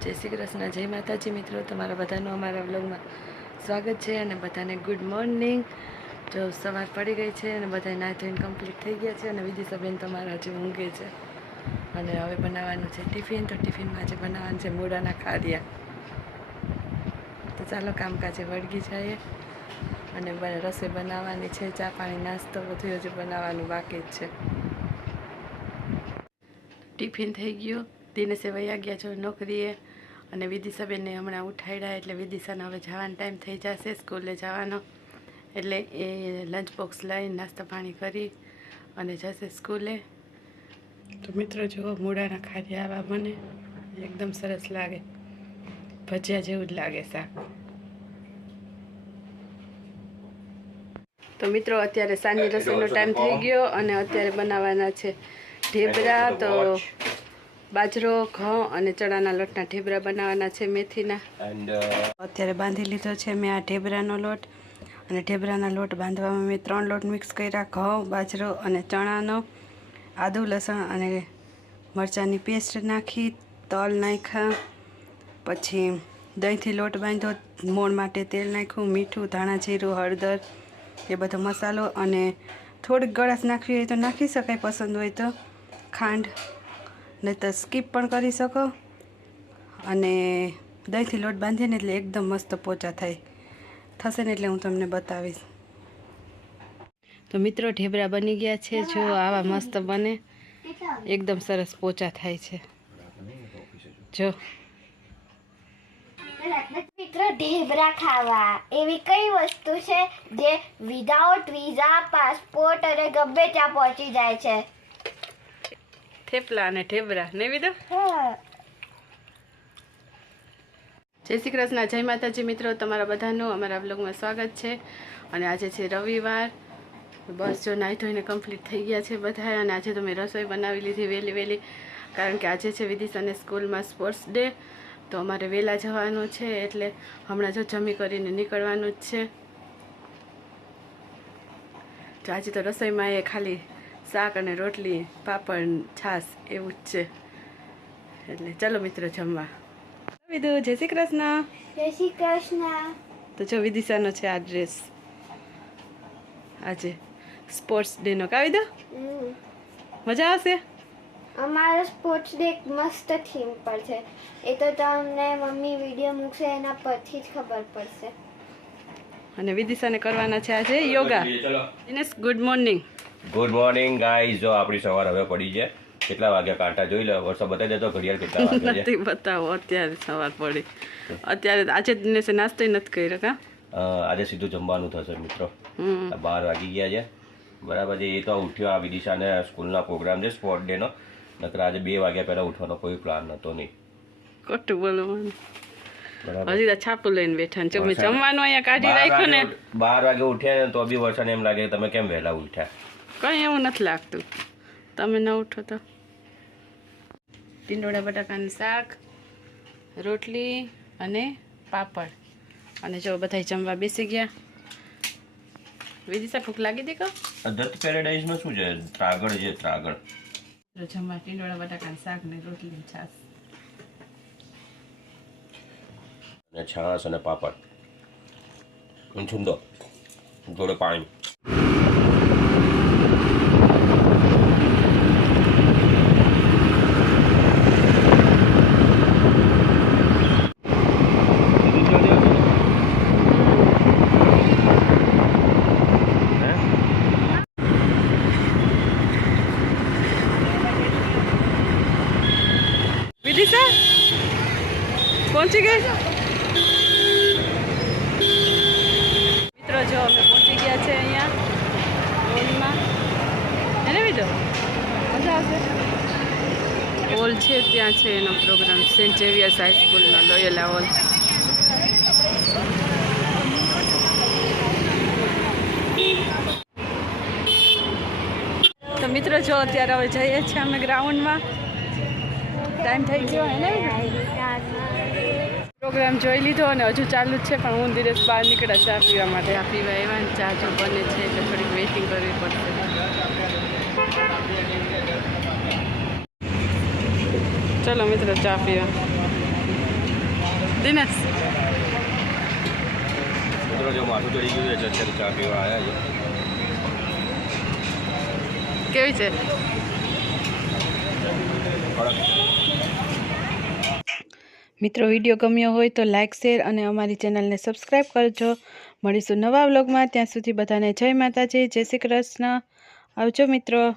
જય શ્રી કૃષ્ણ, જય માતાજી મિત્રો, તમારા બધાનું અમારા વ્લોગમાં સ્વાગત છે અને બધાને ગુડ મોર્નિંગ જો સવાર પડી ગઈ છે અને બધા નાહી ધોઈને કમ્પ્લીટ થઈ ગયા છે અને વિદિશાબેન તમારા હજી ઊંઘે છે. અને હવે બનાવવાનું છે ટિફિન, તો ટિફિનમાં આજે બનાવવાનું છે મૂળાના ખારિયા તો ચાલો કામકાજે વળગી જઈએ અને રસોઈ બનાવવાની છે, ચા પાણી, નાસ્તો બધું હજુ બનાવવાનું બાકી જ છે. ટિફિન થઈ ગયો. દિનેશે વયા ગયા છો નોકરીએ. અને વિદિશાબેનને હમણાં ઉઠાડ્યા એટલે વિદિશાને હવે જવાનો ટાઈમ થઈ જશે સ્કૂલે જવાનો. એટલે એ લંચ બોક્સ લઈ નાસ્તા પાણી કરી અને જશે સ્કૂલે. તો મિત્રો જુઓ મૂળાના ખાદ્ય આવા બને એકદમ સરસ લાગે. ભજીયા જેવું જ લાગે શાક. તો મિત્રો અત્યારે સાંજની રસોઈનો ટાઈમ થઈ ગયો અને અત્યારે બનાવવાના છે ઢેબરા તો બાજરો ઘઉં અને ચણાના લોટના ઢેબરા બનાવવાના છે મેથીના. અત્યારે બાંધી લીધો છે મેં આ ઢેબરાનો લોટ. અને ઢેબરાના લોટ બાંધવામાં મેં ત્રણ લોટ મિક્સ કર્યા. ઘઉં બાજરો અને ચણાનો. આદુ લસણ અને મરચાંની પેસ્ટ નાખી તલ નાખ્યા. પછી દહીંથી લોટ બાંધ્યો. મોણ માટે તેલ નાખ્યું મીઠું ધાણા જીરું હળદર એ બધો મસાલો અને થોડીક ગળાશ નાખવી હોય તો નાખી શકાય પસંદ હોય તો. ખાંડ નહીં તો સ્કીપ પણ કરી શકો. અને દહીંથી લોટ બાંધીએ ને એટલે એકદમ મસ્ત પોચા થાય. થશે ને એટલે હું તમને બતાવીશ. તો મિત્રો ઢેબરા બની ગયા છે જો આવા મસ્ત બને. એકદમ સરસ પોચા થાય છે. જો. મિત્રો ઢેબરા ખાવા એવી કઈ વસ્તુ છે જે વિધાઉટ વિઝા પાસપોર્ટ અને ગમે ત્યાં પહોંચી જાય છે? થેપલા અને ઢેબરા નહીં વિદો? જય શ્રી કૃષ્ણ, જય માતાજી મિત્રો, તમારા બધાનું અમારા બ્લોગમાં સ્વાગત છે. અને આજે છે રવિવાર. બસ જો નાહી ધોઈને કમ્પ્લીટ થઈ ગયા છે બધા અને આજે તો મેં રસોઈ બનાવી લીધી વહેલી વહેલી કારણ કે આજે છે વિદિશાને સ્કૂલમાં સ્પોર્ટ્સ ડે, તો અમારે વહેલા જવાનું છે, એટલે હમણાં જો જમી કરીને નીકળવાનું જ છે. તો આજે તો રસોઈમાં એ ખાલી શાક અને રોટલી પાપડ છાશ એવું જ છે. એટલે ચલો મિત્રો જમવા. વિદુ જય શ્રી કૃષ્ણ. જય શ્રી કૃષ્ણ. તો જો વિદિશાનો છે આ ડ્રેસ આજે સ્પોર્ટ્સ ડેનો કાવી દો. મજા આવશે? અમારો સ્પોર્ટ્સ ડે મસ્ત થીમ પર છે. એ તો તમને મમ્મી વીડિયો મૂકશે એના પરથી જ ખબર પડશે. અને વિદિશાને કરવાના છે આજે યોગા. ચલો. Dinesh good morning good morning guys જો આપણી સવાર હવે પડી છે. કેટલા વાગ્યા? કાંટા જોઈ લો. વર્ષો બતાવી દેતો ઘડિયાળ કેટલા વાગ્યા નથી બતાવો. અત્યારે સવાર પડી. અત્યારે આજે દિનેશે નાસ્તો નથી કર્યો કા? આજે સીધું જમવાનું થશે મિત્રો. બાર વાગી ગયા છે. બરાબર છે એ તો ઉઠ્યો આ વિદિશાને સ્કૂલના પ્રોગ્રામ છે સ્પોર્ટ ડેનો નકર આજે બે વાગ્યા પહેલા ઉઠવાનો કોઈ પ્લાન નહોતો નહીં. ખોટું બોલવાનું. બરાબર. હજી તો છાપું લઈને બેઠા ને. જમવાનું અહીંયા કાઢી રાખ્યું ને. બાર વાગે ઉઠ્યા ને તો બી વર્ષાને એમ લાગે તમે કેમ વહેલા ઉઠ્યા? કંઈ એવું નથી લાગતું. તમે ન ઉઠો તો. ટીંડોળા બટાકાનું શાક રોટલી અને પાપડ. અને જો બધા જમવા બેસી ગયા. વિદિશા ભૂખ લાગી હતી કહો દત્ત પેરેડાઇઝમાં શું છે? ત્રાગળ છે ત્રાગળ. જમવા ટીંડોળા બટાકાનું શાક ને રોટલી છાશ. અને છાશ અને પાપડ. છુંદો. જોડે પાણી વિદિશા પહોંચી ગઈ? મિત્રો, જો અમે પહોંચી ગયા છે અહીંયા, હોલમાં. એને મિત્રો? મજા આવશે. હોલ છે, ત્યાં છે એનો પ્રોગ્રામ. સેન્ટ ઝેવિયર્સ હાઈસ્કૂલનો લોયલા હોલ. તો મિત્રો, જો અત્યારે હવે જઈએ છીએ અમે ગ્રાઉન્ડમાં. ટાઈમ થઈ ગયો, હે પ્રોગ્રામ જોઈ લીધો અને હજુ ચાલુ જ છે પણ હું દિવસ બહાર નીકળ્યા ચા પીવા માટે. આ પીવા એવા ને ચા જો બને છે એટલે થોડીક વેઇટિંગ કરવી પડશે. ચલો મિત્રો ચા પીવા. દિનેશ. મિત્રો જો માથું ચડી ગયું છે અત્યારે ચા પીવા આવ્યા છે કેવી છે? મિત્રો, વીડિયો ગમ્યો હોય તો લાઇક શેર અને અમારી ચેનલને સબસ્ક્રાઈબ કરજો. મળીશું નવા વ્લોગમાં ત્યાં સુધી બધાને જય માતાજી, જય શ્રી કૃષ્ણ. આવજો મિત્રો.